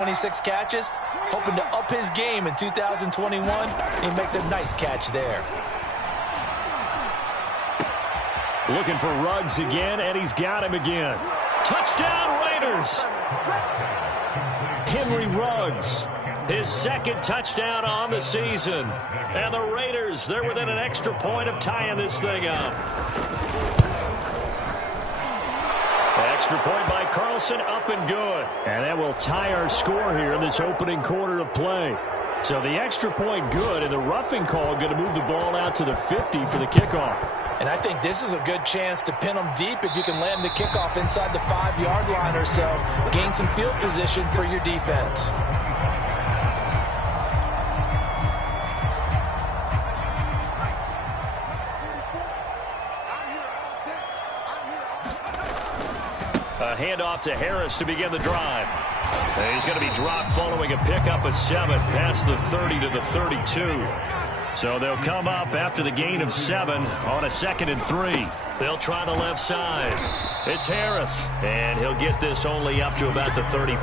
26 catches, hoping to up his game in 2021. He makes a nice catch there. Looking for Ruggs again, and he's got him again. Touchdown, Raiders! Henry Ruggs, his second touchdown on the season. And the Raiders, they're within an extra point of tying this thing up. Extra point by Carlson, up and good. And that will tie our score here in this opening quarter of play. So the extra point good, and the roughing call going to move the ball out to the 50 for the kickoff. And I think this is a good chance to pin them deep if you can land the kickoff inside the 5-yard line or so. Gain some field position for your defense. A handoff to Harris to begin the drive. He's going to be dropped following a pickup of 7 past the 30 to the 32. So they'll come up after the gain of 7 on a 2nd and 3. They'll try the left side. It's Harris, and he'll get this only up to about the 35.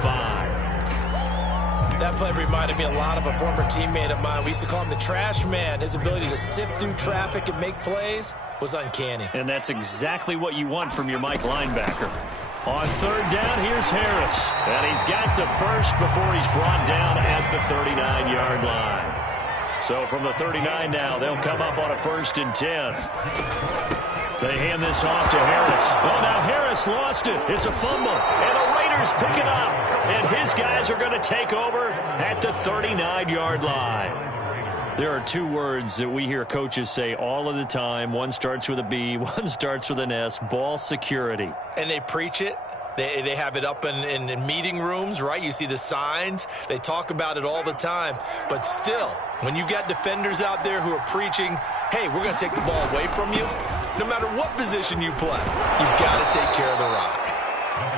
That play reminded me a lot of a former teammate of mine. We used to call him the trash man. His ability to sift through traffic and make plays was uncanny. And that's exactly what you want from your Mike linebacker. On 3rd down, here's Harris. And he's got the first before he's brought down at the 39-yard line. So from the 39 now, they'll come up on a 1st and 10. They hand this off to Harris. Oh, now Harris lost it. It's a fumble. And the Raiders pick it up. And his guys are going to take over at the 39-yard line. There are 2 words that we hear coaches say all of the time. One starts with a B, one starts with an S, ball security. And they preach it. They have it up in meeting rooms, right? You see the signs. They talk about it all the time. But still, when you've got defenders out there who are preaching, hey, we're going to take the ball away from you, no matter what position you play, you've got to take care of the rock.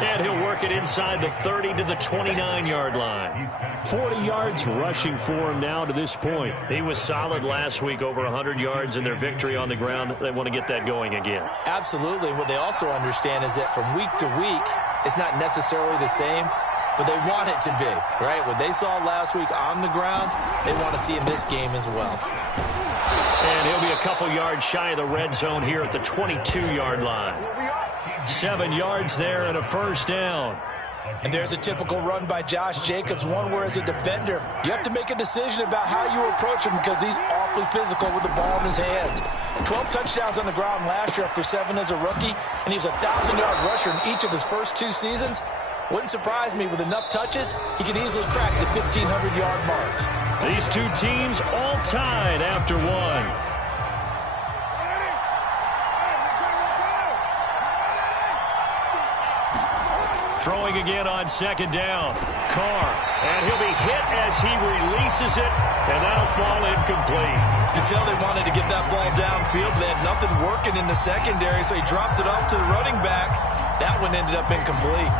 And he'll work it inside the 30 to the 29-yard line. 40 yards rushing for him now to this point. He was solid last week, over 100 yards in their victory on the ground. They want to get that going again. Absolutely. What they also understand is that from week to week, it's not necessarily the same, but they want it to be, right? What they saw last week on the ground, they want to see in this game as well. And he'll be a couple yards shy of the red zone here at the 22-yard line. 7 yards there and a 1st down. And there's a typical run by Josh Jacobs, one where as a defender, you have to make a decision about how you approach him because he's awfully physical with the ball in his hands. 12 touchdowns on the ground last year after 7 as a rookie, and he was a 1,000-yard rusher in each of his first 2 seasons. Wouldn't surprise me, with enough touches, he could easily crack the 1,500-yard mark. These 2 teams all tied after 1. Throwing again on 2nd down. Carr. And he'll be hit as he releases it, and that'll fall incomplete. You can tell they wanted to get that ball downfield, but they had nothing working in the secondary, so he dropped it off to the running back. That one ended up incomplete.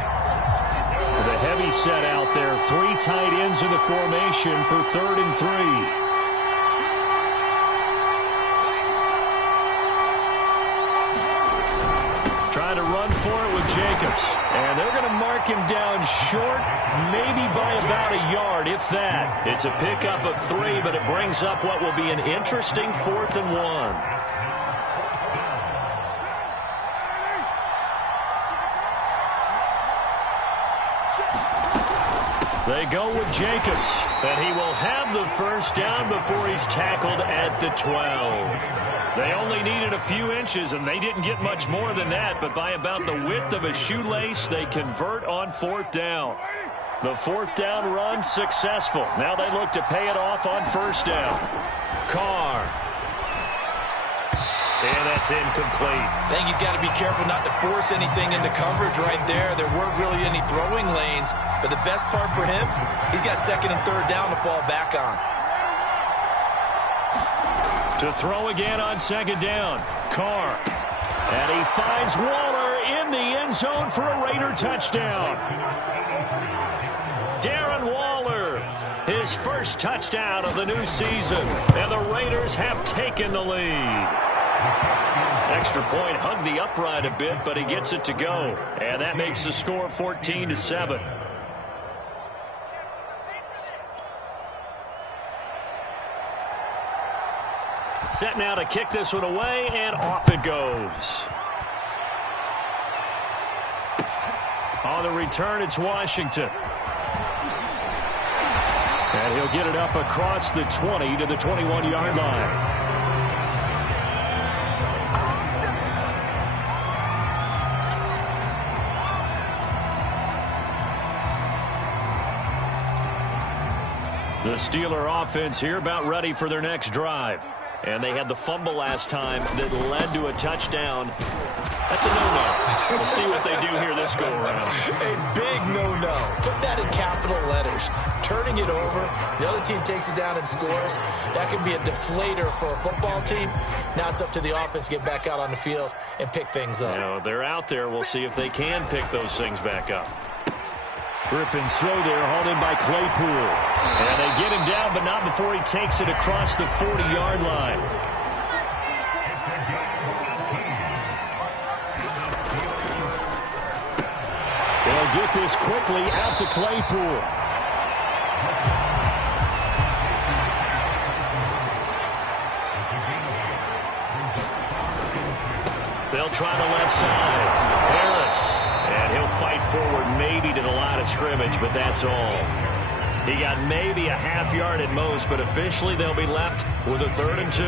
With a heavy set out there, 3 tight ends in the formation for 3rd and 3. Trying to run for it with Jacobs. And they're going to mark him down short, maybe by about a yard, if that. It's a pickup of 3, but it brings up what will be an interesting 4th and 1. They go with Jacobs, and he will have the 1st down before he's tackled at the 12. They only needed a few inches, and they didn't get much more than that, but by about the width of a shoelace, they convert on 4th down. The 4th down run successful. Now they look to pay it off on 1st down. Carr. And that's incomplete. I think he's got to be careful not to force anything into coverage right there. There weren't really any throwing lanes, but the best part for him, he's got 2nd and 3rd down to fall back on. To throw again on 2nd down. Carr. And he finds Waller in the end zone for a Raider touchdown. Darren Waller, his first touchdown of the new season. And the Raiders have taken the lead. Extra point hugged the upright a bit, but he gets it to go. And that makes the score 14-7. Set now to kick this one away, and off it goes. On the return, it's Washington. And he'll get it up across the 20 to the 21-yard line. The Steeler offense here about ready for their next drive. And they had the fumble last time that led to a touchdown. That's a no-no. We'll see what they do here this go-around. A big no-no. Put that in capital letters. Turning it over, the other team takes it down and scores. That can be a deflator for a football team. Now it's up to the offense to get back out on the field and pick things up. You know, they're out there. We'll see if they can pick those things back up. Griffin's throw there, hauled in by Claypool. And they get him down, but not before he takes it across the 40-yard line. They'll get this quickly out to Claypool. They'll try the left side. Harris. And he'll fight forward maybe to the line of scrimmage, but that's all. He got maybe a half yard at most, but officially they'll be left with a 3rd and 2.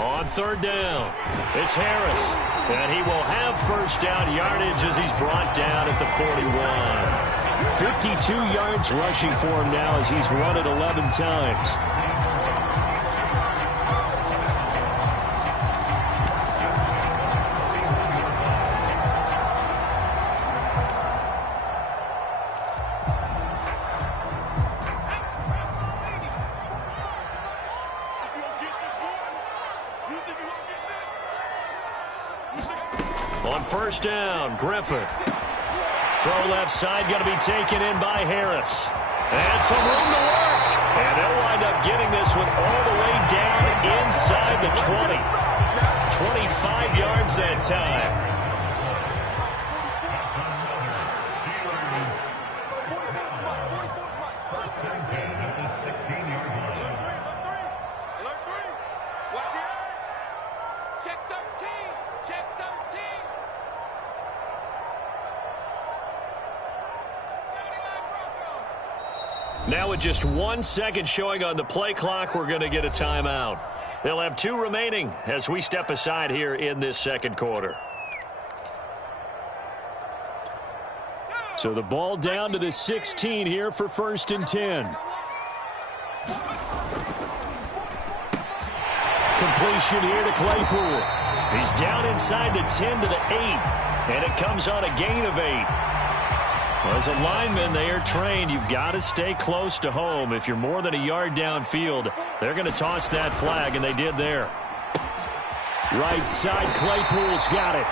On 3rd down, it's Harris. And he will have first down yardage as he's brought down at the 41. 52 yards rushing for him now as he's run it 11 times. On first down, Griffin. Throw left side, going to be taken in by Harris. And some room to work. And they'll wind up getting this one all the way down inside the 20. 25 yards that time. Now with just 1 second showing on the play clock, we're going to get a timeout. They'll have 2 remaining as we step aside here in this second quarter. So the ball down to the 16 here for 1st and 10. Completion here to Claypool. He's down inside the 10 to the 8, and it comes on a gain of 8. As a lineman, they are trained. You've got to stay close to home. If you're more than a yard downfield, they're going to toss that flag, and they did there. Right side, Claypool's got it.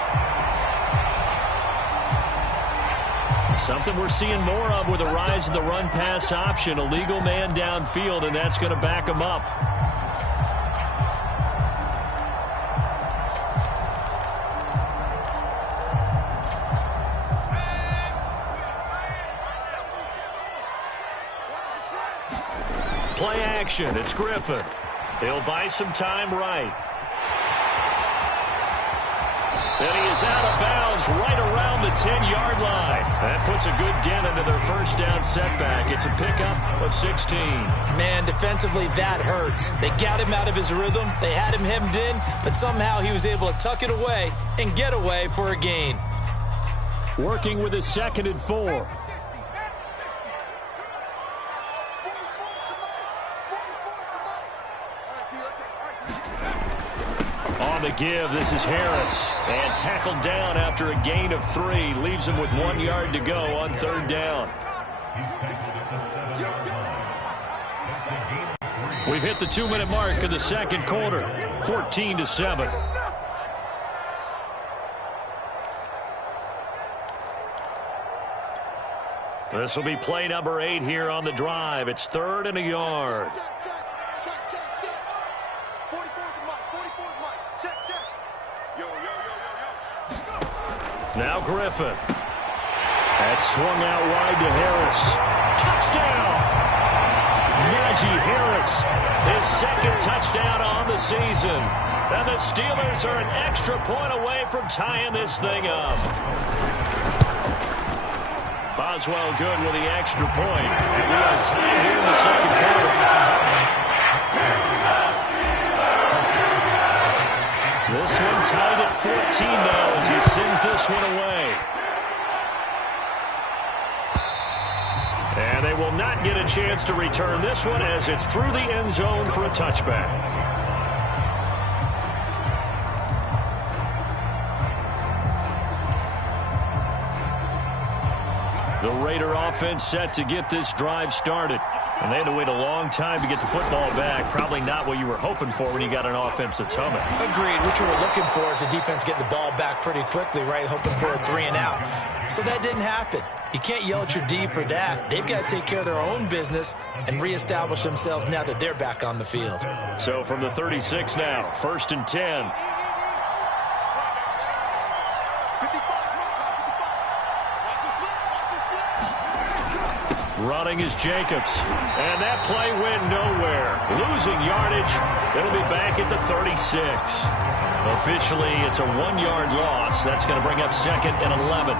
Something we're seeing more of with the rise of the run-pass option. A legal man downfield, and that's going to back him up. Play action. It's Griffin. He'll buy some time right. And he is out of bounds right around the 10-yard line. That puts a good dent into their first down setback. It's a pickup of 16. Man, defensively, that hurts. They got him out of his rhythm. They had him hemmed in, but somehow he was able to tuck it away and get away for a gain. Working with his 2nd and 4. On the give, this is Harris. And tackled down after a gain of 3. Leaves him with 1 yard to go on 3rd down. We've hit the 2-minute mark of the second quarter. 14-7. This will be play number 8 here on the drive. It's 3rd and a yard. Now Griffin. That swung out wide to Harris. Touchdown! Najee Harris, his second touchdown on the season. And the Steelers are an extra point away from tying this thing up. Boswell good with the extra point. And we are tied here in the second quarter. This one tied at 14 now as he sends this one away. And they will not get a chance to return this one as it's through the end zone for a touchback. The Raider offense set to get this drive started. And they had to wait a long time to get the football back. Probably not what you were hoping for when you got an offense that's humming. Agreed. What you were looking for is the defense getting the ball back pretty quickly, right? Hoping for a 3-and-out. So that didn't happen. You can't yell at your D for that. They've got to take care of their own business and reestablish themselves now that they're back on the field. So from the 36 now, 1st and 10. Running is Jacobs. And that play went nowhere. Losing yardage. It'll be back at the 36. Officially, it's a 1-yard loss. That's going to bring up 2nd and 11.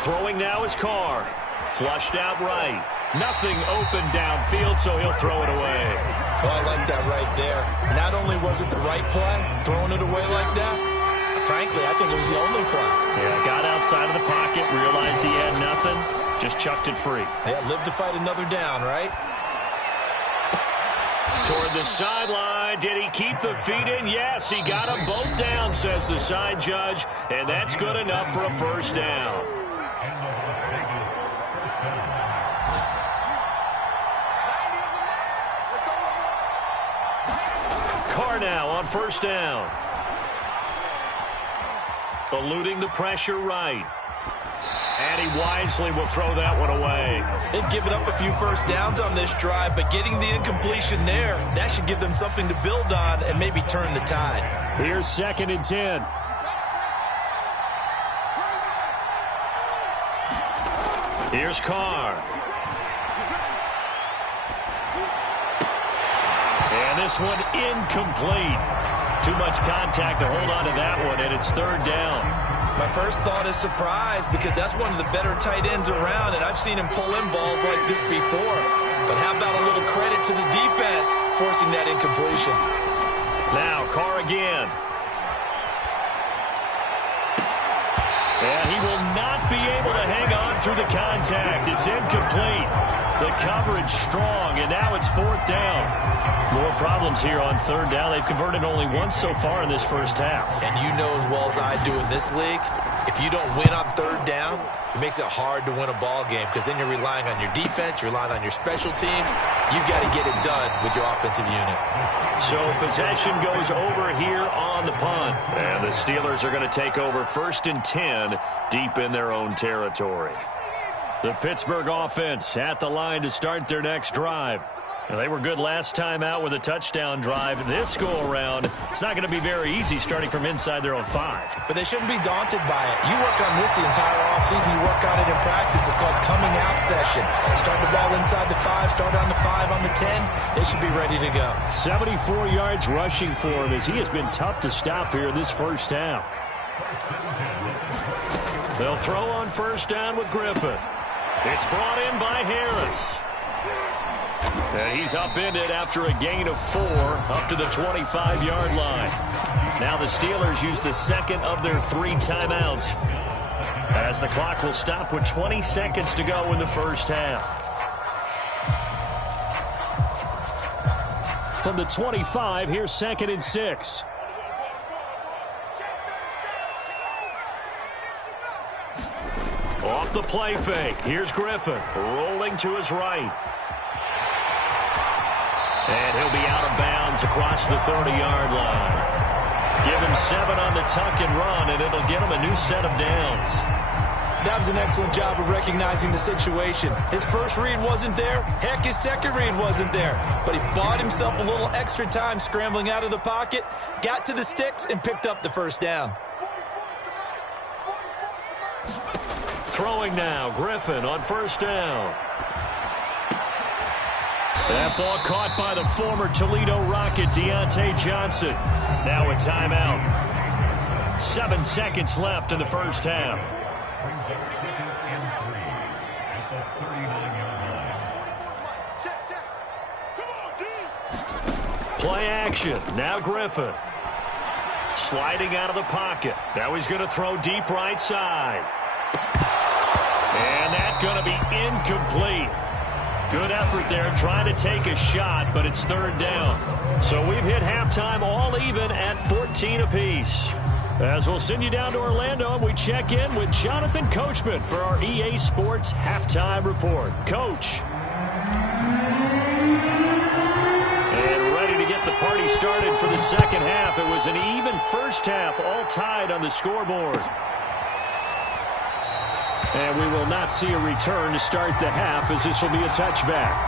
Throwing now is Carr. Flushed out right. Nothing open downfield, so he'll throw it away. Oh, I like that right there. Not only was it the right play, throwing it away like that, frankly, I think it was the only play. Yeah, got outside of the pocket, realized he had nothing, just chucked it free. Yeah, live to fight another down, right? Toward the sideline. Did he keep the feet in? Yes, he got them both down, says the side judge, and that's good enough for a first down. Carr now on first down. Eluding the pressure right. And he wisely will throw that one away. They've given up a few first downs on this drive, but getting the incompletion there, that should give them something to build on and maybe turn the tide. Here's 2nd and 10. Here's Carr. And this one incomplete. Too much contact to hold on to that one, and it's 3rd down. My first thought is surprise because that's one of the better tight ends around, and I've seen him pull in balls like this before. But how about a little credit to the defense forcing that incompletion? Now Carr again. And he will not be able to hang on through the contact. It's incomplete. The coverage strong, and now it's 4th down. More problems here on 3rd down. They've converted only once so far in this first half. And you know as well as I do in this league, if you don't win on 3rd down, it makes it hard to win a ball game because then you're relying on your defense, you're relying on your special teams. You've got to get it done with your offensive unit. So possession goes over here on the punt. And the Steelers are going to take over 1st and 10 deep in their own territory. The Pittsburgh offense at the line to start their next drive. Now, they were good last time out with a touchdown drive. This go-around, it's not going to be very easy starting from inside their own 5. But they shouldn't be daunted by it. You work on this the entire offseason. You work on it in practice. It's called coming out session. Start the ball inside the 5, start on the 5, on the 10. They should be ready to go. 74 yards rushing for him as he has been tough to stop here in this first half. They'll throw on first down with Griffin. It's brought in by Harris. And he's upended after a gain of 4 up to the 25-yard line. Now the Steelers use the second of their 3 timeouts as the clock will stop with 20 seconds to go in the first half. From the 25, here's 2nd and 6. Off the play fake. Here's Griffin rolling to his right. And he'll be out of bounds across the 30-yard line. Give him 7 on the tuck and run, and it'll get him a new set of downs. That was an excellent job of recognizing the situation. His first read wasn't there. Heck, his second read wasn't there. But he bought himself a little extra time scrambling out of the pocket, got to the sticks, and picked up the first down. Throwing now, Griffin on first down. That ball caught by the former Toledo Rocket, Deontay Johnson. Now a timeout. 7 seconds left in the first half. Play action. Now Griffin. Sliding out of the pocket. Now he's going to throw deep right side. And that's going to be incomplete. Good effort there trying to take a shot, but it's third down. So we've hit halftime all even at 14 apiece. As we'll send you down to Orlando, and we check in with Jonathan Coachman for our EA Sports Halftime Report. Coach. And ready to get the party started for the second half. It was an even first half, all tied on the scoreboard. And we will not see a return to start the half, as this will be a touchback.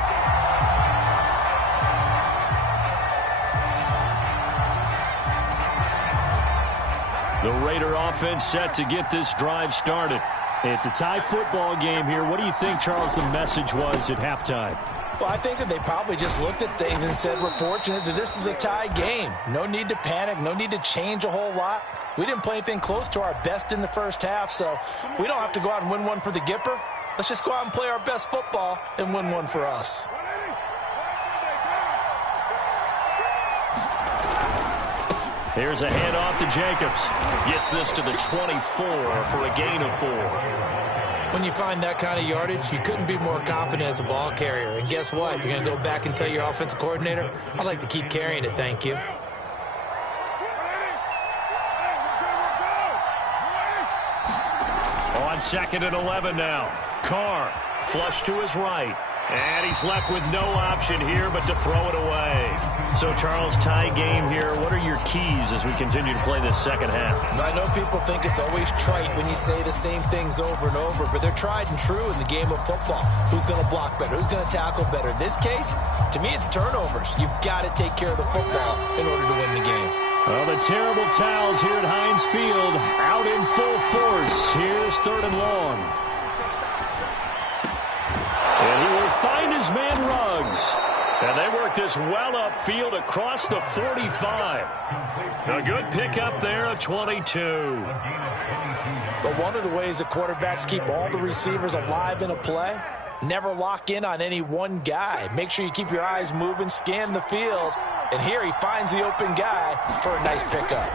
The Raider offense set to get this drive started. It's a tie football game here. What do you think, Charles, the message was at halftime? Well, I think that they probably just looked at things and said, we're fortunate that this is a tie game. No need to panic, no need to change a whole lot. We didn't play anything close to our best in the first half, so we don't have to go out and win one for the Gipper. Let's just go out and play our best football and win one for us. Here's a handoff to Jacobs. Gets this to the 24 for a gain of 4. When you find that kind of yardage, you couldn't be more confident as a ball carrier. And guess what? You're going to go back and tell your offensive coordinator, I'd like to keep carrying it, thank you. On 2nd and 11 now. Carr, flush to his right. And he's left with no option here but to throw it away. So, Charles, tie game here. What are your keys as we continue to play this second half? I know people think it's always trite when you say the same things over and over, but they're tried and true in the game of football. Who's going to block better? Who's going to tackle better? In this case, to me, it's turnovers. You've got to take care of the football in order to win the game. Well, the terrible towels here at Heinz Field out in full force. Here's 3rd and long. And he will find his man Ruggs. And they work this well upfield across the 45. A good pickup there, a 22. But one of the ways the quarterbacks keep all the receivers alive in a play, never lock in on any one guy. Make sure you keep your eyes moving, scan the field. And here he finds the open guy for a nice pickup.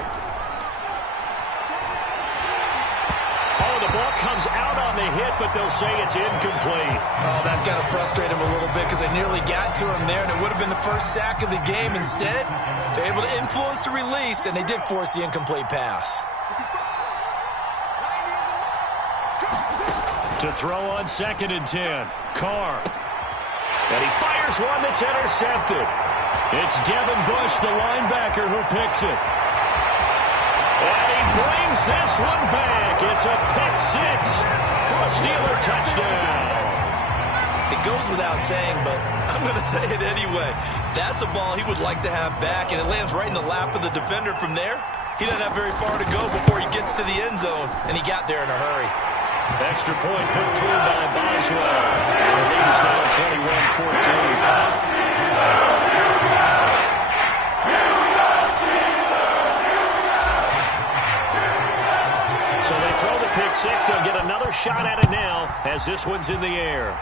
Oh, the ball comes out on the hit, but they'll say it's incomplete. Oh, that's got to frustrate him a little bit because they nearly got to him there, and it would have been the first sack of the game. Instead, they're able to influence the release, and they did force the incomplete pass. To throw on 2nd and 10, Carr. And he fires one that's intercepted. It's Devin Bush, the linebacker, who picks it. And he brings this one back. It's a pick 6 for a Steeler touchdown. It goes without saying, but I'm going to say it anyway. That's a ball he would like to have back, and it lands right in the lap of the defender from there. He doesn't have very far to go before he gets to the end zone, and he got there in a hurry. Extra point put through by Boswell. And the lead is now 21-14. So they throw the pick 6. They'll get another shot at it now as this one's in the air.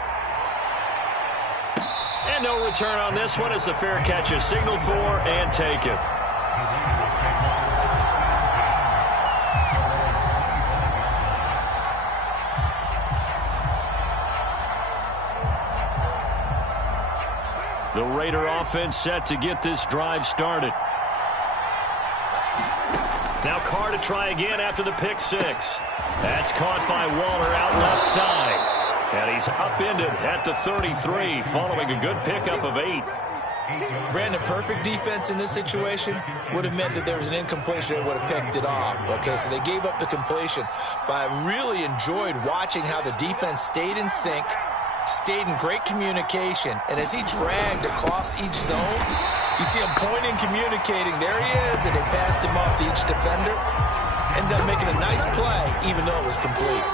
And no return on this one as the fair catch is signaled for and taken. The Raider offense set to get this drive started. Now Carr to try again after the pick 6. That's caught by Waller out left side. And he's upended at the 33 following a good pickup of 8. Brandon, perfect defense in this situation would have meant that there was an incompletion that would have picked it off. Okay, so they gave up the completion. But I really enjoyed watching how the defense stayed in sync, stayed in great communication, and as he dragged across each zone, you see him pointing, communicating. There he is, and they passed him off to each defender. Ended up making a nice play, even though it was complete.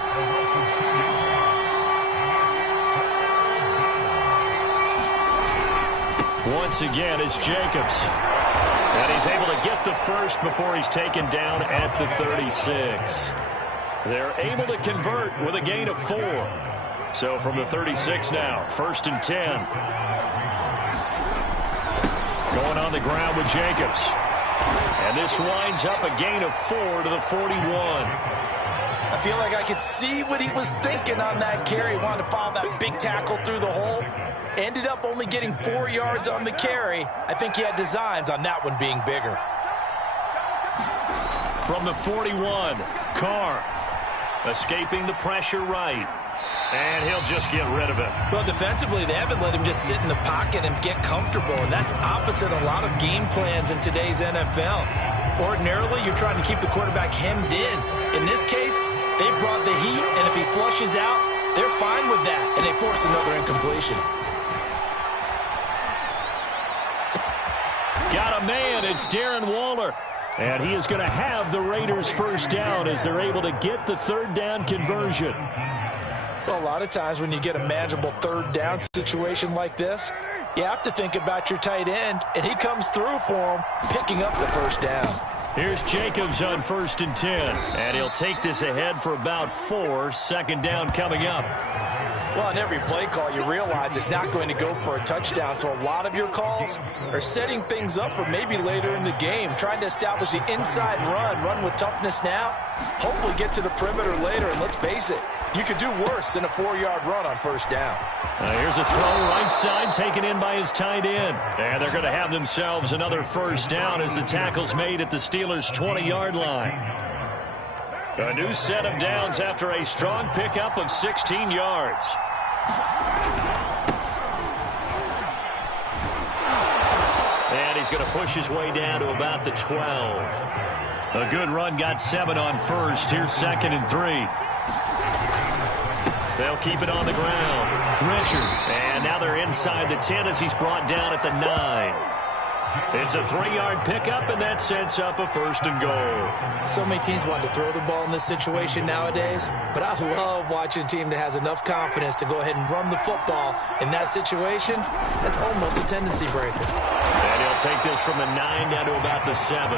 Once again, it's Jacobs. And he's able to get the first before he's taken down at the 36. They're able to convert with a gain of 4. So from the 36 now, 1st and 10. Going on the ground with Jacobs. And this winds up a gain of 4 to the 41. I feel like I could see what he was thinking on that carry. He wanted to follow that big tackle through the hole. Ended up only getting 4 yards on the carry. I think he had designs on that one being bigger. From the 41, Carr escaping the pressure right. And he'll just get rid of it. Well, defensively, they haven't let him just sit in the pocket and get comfortable, and that's opposite a lot of game plans in today's NFL. Ordinarily, you're trying to keep the quarterback hemmed in. In this case, they brought the heat, and if he flushes out, they're fine with that, and they force another incompletion. Got a man. It's Darren Waller. And he is going to have the Raiders first down as they're able to get the 3rd down conversion. Well, a lot of times when you get a manageable 3rd down situation like this, you have to think about your tight end, and he comes through for him, picking up the 1st down. Here's Jacobs on 1st and 10. And he'll take this ahead for about 4. 2nd down coming up. Well, on every play call, you realize it's not going to go for a touchdown. So a lot of your calls are setting things up for maybe later in the game, trying to establish the inside run with toughness now, hopefully get to the perimeter later. And let's face it, you could do worse than a 4-yard run on 1st down. Here's a throw right side taken in by his tight end. And they're going to have themselves another 1st down as the tackle's made at the Steelers' 20-yard line. A new set of downs after a strong pickup of 16 yards. And he's going to push his way down to about the 12. A good run got 7 on 1st. Here's 2nd and 3. They'll keep it on the ground. Richard. And now they're inside the 10 as he's brought down at the 9. It's a 3-yard pickup, and that sets up a 1st and goal. So many teams want to throw the ball in this situation nowadays, but I love watching a team that has enough confidence to go ahead and run the football. In that situation, that's almost a tendency breaker. And he'll take this from the 9 down to about the 7.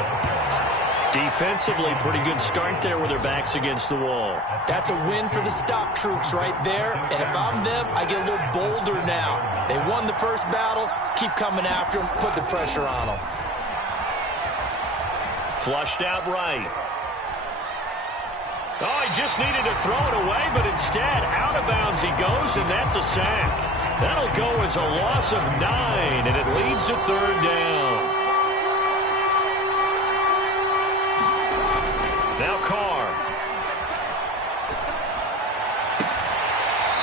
Defensively, pretty good start there with their backs against the wall. That's a win for the stop troops right there. And if I'm them, I get a little bolder now. They won the first battle. Keep coming after them. Put the pressure on them. Flushed out right. Oh, he just needed to throw it away, but instead, out of bounds he goes, and that's a sack. That'll go as a loss of 9, and it leads to 3rd down. Now Carr.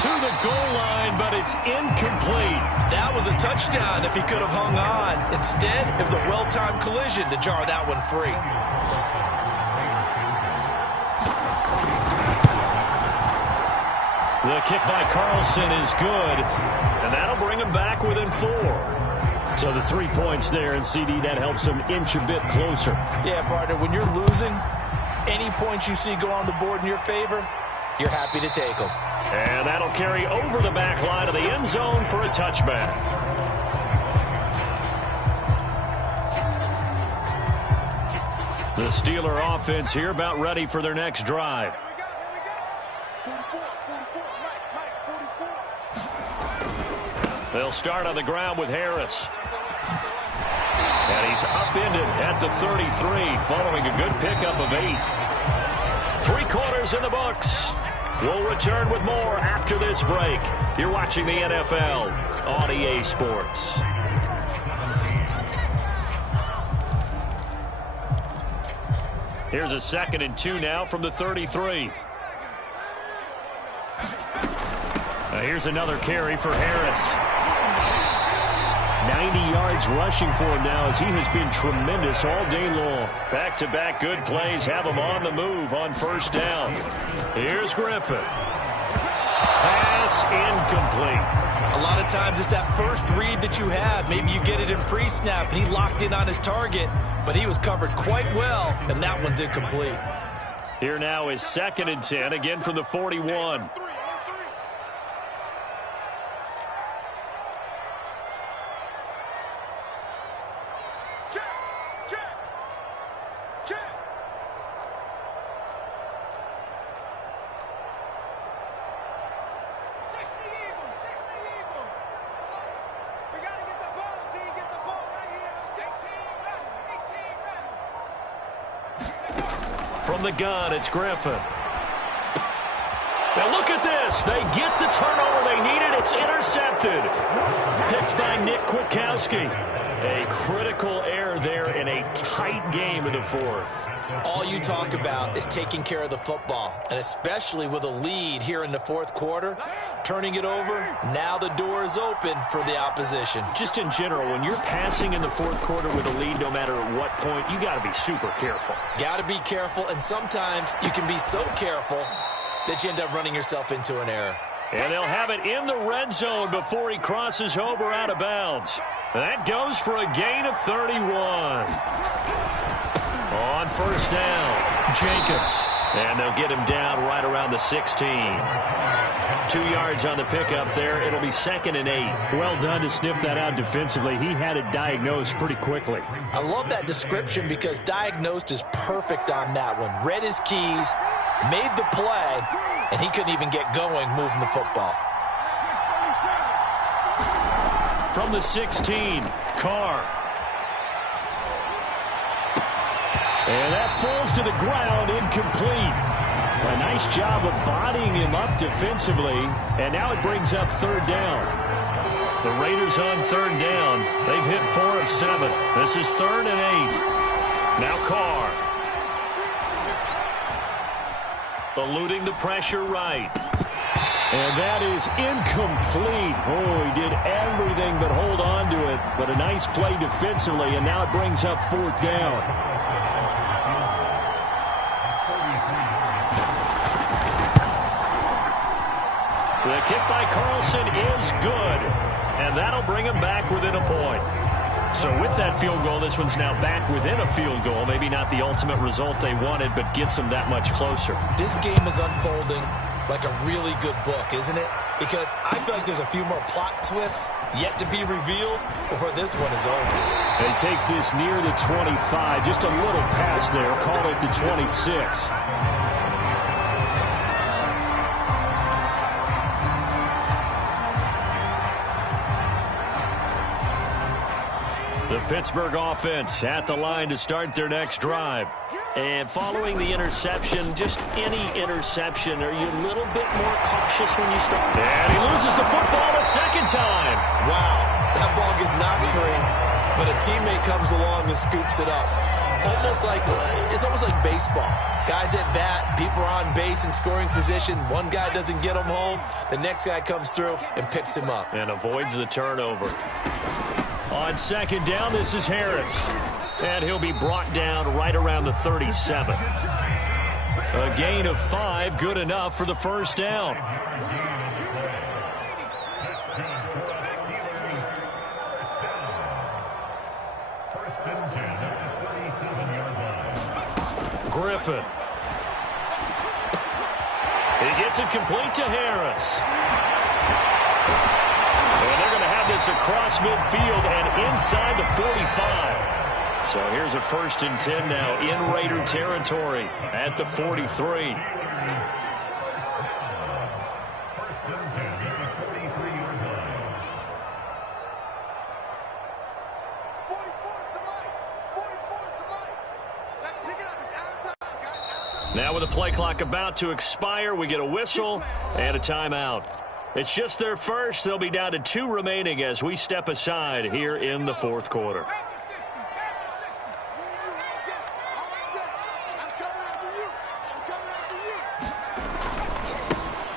To the goal line, but it's incomplete. That was a touchdown if he could have hung on. Instead, it was a well-timed collision to jar that one free. The kick by Carlson is good, and that'll bring him back within 4. So the 3 points there, and CD, that helps him inch a bit closer. Yeah, partner, when you're losing, any points you see go on the board in your favor, you're happy to take them. And that'll carry over the back line of the end zone for a touchback. The Steeler offense here about ready for their next drive. They'll start on the ground with Harris. And he's upended at the 33 following a good pickup of 8. 3 quarters in the books. We'll return with more after this break. You're watching the NFL on EA Sports. Here's a 2nd and 2 now from the 33. Here's another carry for Harris. 90 yards rushing for him now as he has been tremendous all day long. Back-to-back good plays have him on the move on first down. Here's Griffin. Pass incomplete. A lot of times it's that first read that you have. Maybe you get it in pre-snap and he locked in on his target, but he was covered quite well, and that one's incomplete. Here now is 2nd and 10, again from the 41. From the gun, it's Griffin. Now look at this. They get the turnover they needed. It's intercepted. Picked by Nick Kwiatkowski. A critical error there in a tight game in the fourth. All you talk about is taking care of the football, and especially with a lead here in the fourth quarter, turning it over, now the door is open for the opposition. Just in general, when you're passing in the fourth quarter with a lead, no matter at what point, you got to be super careful. Got to be careful, and sometimes you can be so careful that you end up running yourself into an error. And they'll have it in the red zone before he crosses over out of bounds. That goes for a gain of 31. On first down, Jacobs. And they'll get him down right around the 16. 2 yards on the pickup there. It'll be 2nd and 8. Well done to sniff that out defensively. He had it diagnosed pretty quickly. I love that description because diagnosed is perfect on that one. Read his keys, made the play, and he couldn't even get going moving the football. From the 16, Carr. And that falls to the ground, incomplete. A nice job of bodying him up defensively, and now it brings up 3rd down. The Raiders on 3rd down. They've hit 4 of 7. This is 3rd and 8. Now Carr. Eluding the pressure right. And that is incomplete. Oh, he did everything but hold on to it. But a nice play defensively, and now it brings up 4th down. The kick by Carlson is good, and that'll bring him back within a point. So with that field goal, this one's now back within a field goal. Maybe not the ultimate result they wanted, but gets them that much closer. This game is unfolding like a really good book, isn't it? Because I feel like there's a few more plot twists yet to be revealed before this one is over. And he takes this near the 25, just a little pass there, called it the 26. The Pittsburgh offense at the line to start their next drive. And following the interception, just any interception, are you a little bit more cautious when you start? And he loses the football a second time. Wow, that ball gets knocked free, but a teammate comes along and scoops it up. It's almost like baseball. Guys at bat, people are on base in scoring position. One guy doesn't get him home. The next guy comes through and picks him up. And avoids the turnover. On 2nd down, this is Harris. And he'll be brought down right around the 37. A gain of 5, good enough for the first down. Griffin. He gets it complete to Harris. And they're going to have this across midfield and inside the 45. So here's a 1st and 10 now in Raider territory at the 43. Now with the play clock about to expire, we get a whistle and a timeout. It's just their first. They'll be down to 2 remaining as we step aside here in the fourth quarter.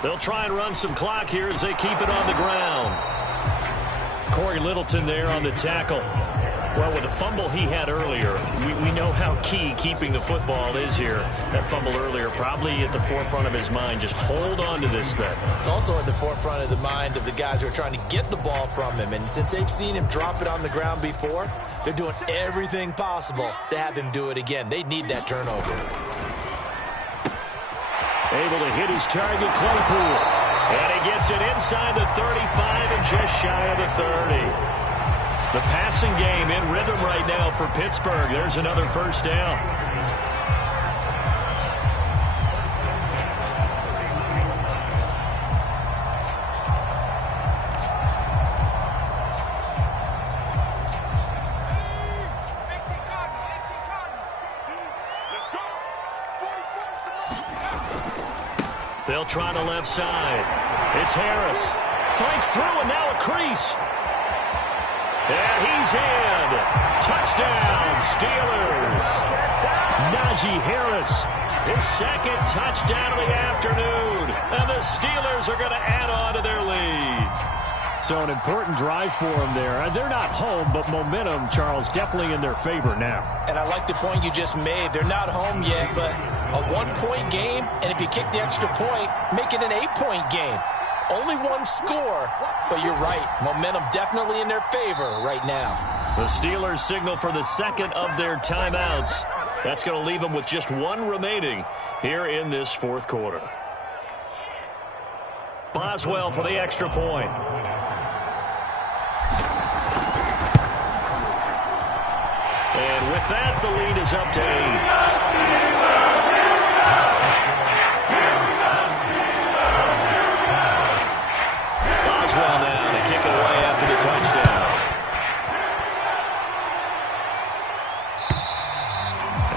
They'll try and run some clock here as they keep it on the ground. Corey Littleton there on the tackle. Well, with the fumble he had earlier, we know how key keeping the football is here. That fumble earlier probably at the forefront of his mind. Just hold on to this thing. It's also at the forefront of the mind of the guys who are trying to get the ball from him. And since they've seen him drop it on the ground before, they're doing everything possible to have him do it again. They need that turnover. Able to hit his target, Claypool. And he gets it inside the 35 and just shy of the 30. The passing game in rhythm right now for Pittsburgh. There's another first down. They'll try the left side. It's Harris. Fights through and now a crease. And he's in. Touchdown, Steelers. Najee Harris, his second touchdown of the afternoon. And the Steelers are going to add on to their lead. So an important drive for them there. They're not home, but momentum, Charles, definitely in their favor now. And I like the point you just made. They're not home yet, but a one-point game, and if you kick the extra point, make it an 8-point game. Only one score, but you're right. Momentum definitely in their favor right now. The Steelers signal for the second of their timeouts. That's going to leave them with just one remaining here in this fourth quarter. Boswell for the extra point. And with that, the lead is up to 8. Boswell now to kick it away after the touchdown.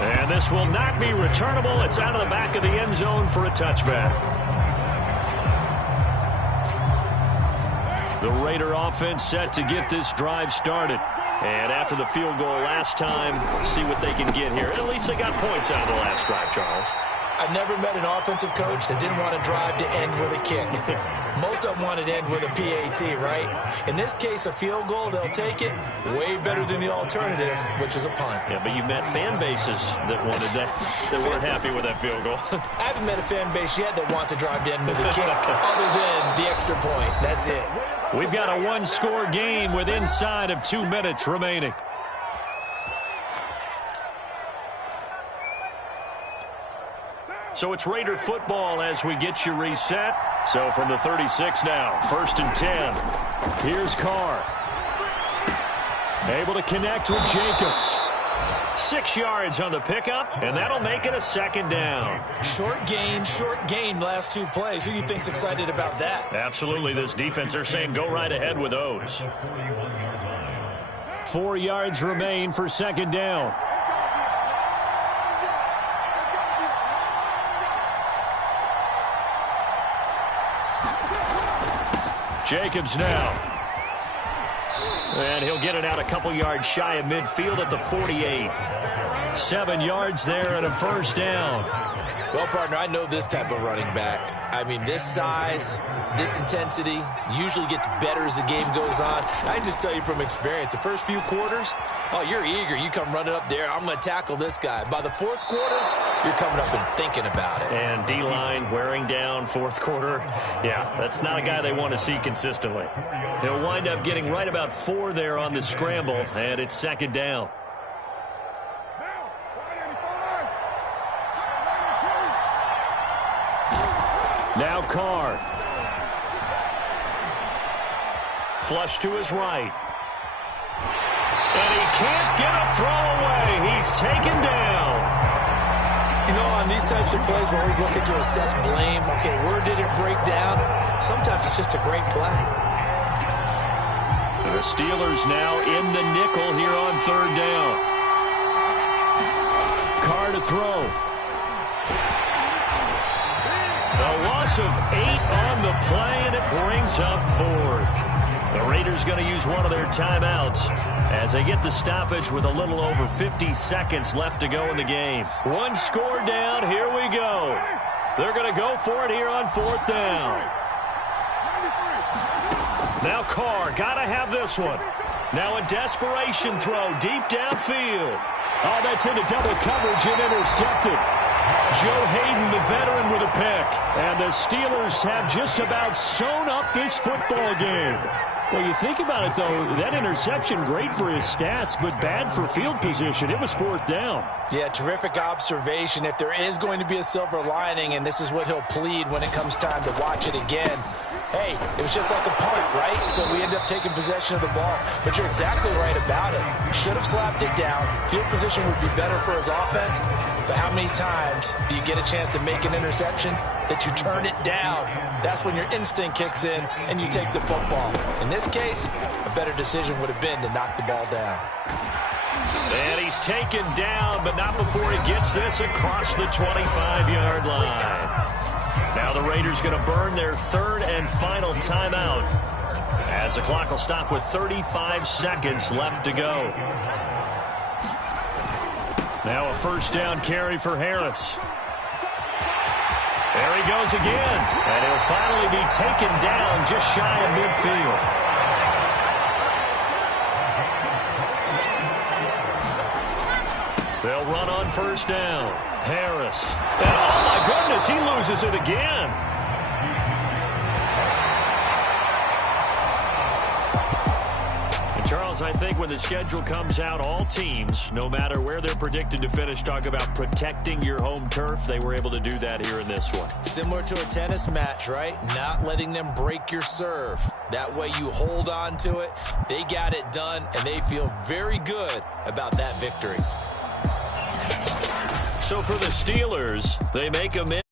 And this will not be returnable. It's out of the back of the end zone for a touchback. The Raider offense set to get this drive started. And after the field goal last time, see what they can get here. At least they got points out of the last drive, Charles. I've never met an offensive coach that didn't want to drive to end with a kick. Most of them wanted to end with a PAT, right? In this case, a field goal, they'll take it. Way better than the alternative, which is a punt. Yeah, but you've met fan bases that wanted that, that weren't happy with that field goal. I haven't met a fan base yet that wants to drive to end with a kick other than the extra point. That's it. We've got a one-score game with inside of 2 minutes remaining. So it's Raider football as we get you reset. So from the 36 now, 1st and 10. Here's Carr. Able to connect with Jacobs. 6 yards on the pickup, and that'll make it a second down. Short gain last 2 plays. Who do you think's excited about that? Absolutely. This defense, they're saying go right ahead with those. 4 yards remain for second down. Jacobs now. And he'll get it out a couple yards shy of midfield at the 48. 7 yards there and a first down. Well, partner, I know this type of running back. I mean, this size, this intensity usually gets better as the game goes on. I can just tell you from experience, the first few quarters, oh, you're eager. You come running up there, I'm going to tackle this guy. By the fourth quarter, you're coming up and thinking about it. And D-line wearing down fourth quarter. Yeah, that's not a guy they want to see consistently. He'll wind up getting right about 4 there on the scramble, and it's second down. Now Carr. Flush to his right. And he can't get a throw away. He's taken down. You know, on these types of plays, we're always looking to assess blame. Okay, where did it break down? Sometimes it's just a great play. The Steelers now in the nickel here on third down. Carr to throw. A loss of 8 on the play, and it brings up 4th. The Raiders going to use one of their timeouts as they get the stoppage with a little over 50 seconds left to go in the game. 1 score down. Here we go. They're going to go for it here on 4th down. Now Carr, got to have this one. Now a desperation throw deep downfield. Oh, that's into double coverage and intercepted. Joe Hayden, the veteran, with a pick. And the Steelers have just about sewn up this football game. Well, you think about it, though, that interception, great for his stats, but bad for field position. It was 4th down. Yeah, terrific observation. If there is going to be a silver lining, and this is what he'll plead when it comes time to watch it again, hey, it was just like a punt, right? So we end up taking possession of the ball. But you're exactly right about it. Should have slapped it down. Field position would be better for his offense. But how many times do you get a chance to make an interception that you turn it down? That's when your instinct kicks in and you take the football. In this case, a better decision would have been to knock the ball down. And he's taken down, but not before he gets this across the 25-yard line. Now the Raiders going to burn their 3rd and final timeout as the clock will stop with 35 seconds left to go. Now a 1st down carry for Harris. There he goes again, and he'll finally be taken down just shy of midfield. They'll run on 1st down. Harris. And oh, my goodness, he loses it again. And Charles, I think when the schedule comes out, all teams, no matter where they're predicted to finish, talk about protecting your home turf. They were able to do that here in this one. Similar to a tennis match, right? Not letting them break your serve. That way you hold on to it. They got it done, and they feel very good about that victory. So for the Steelers, they make a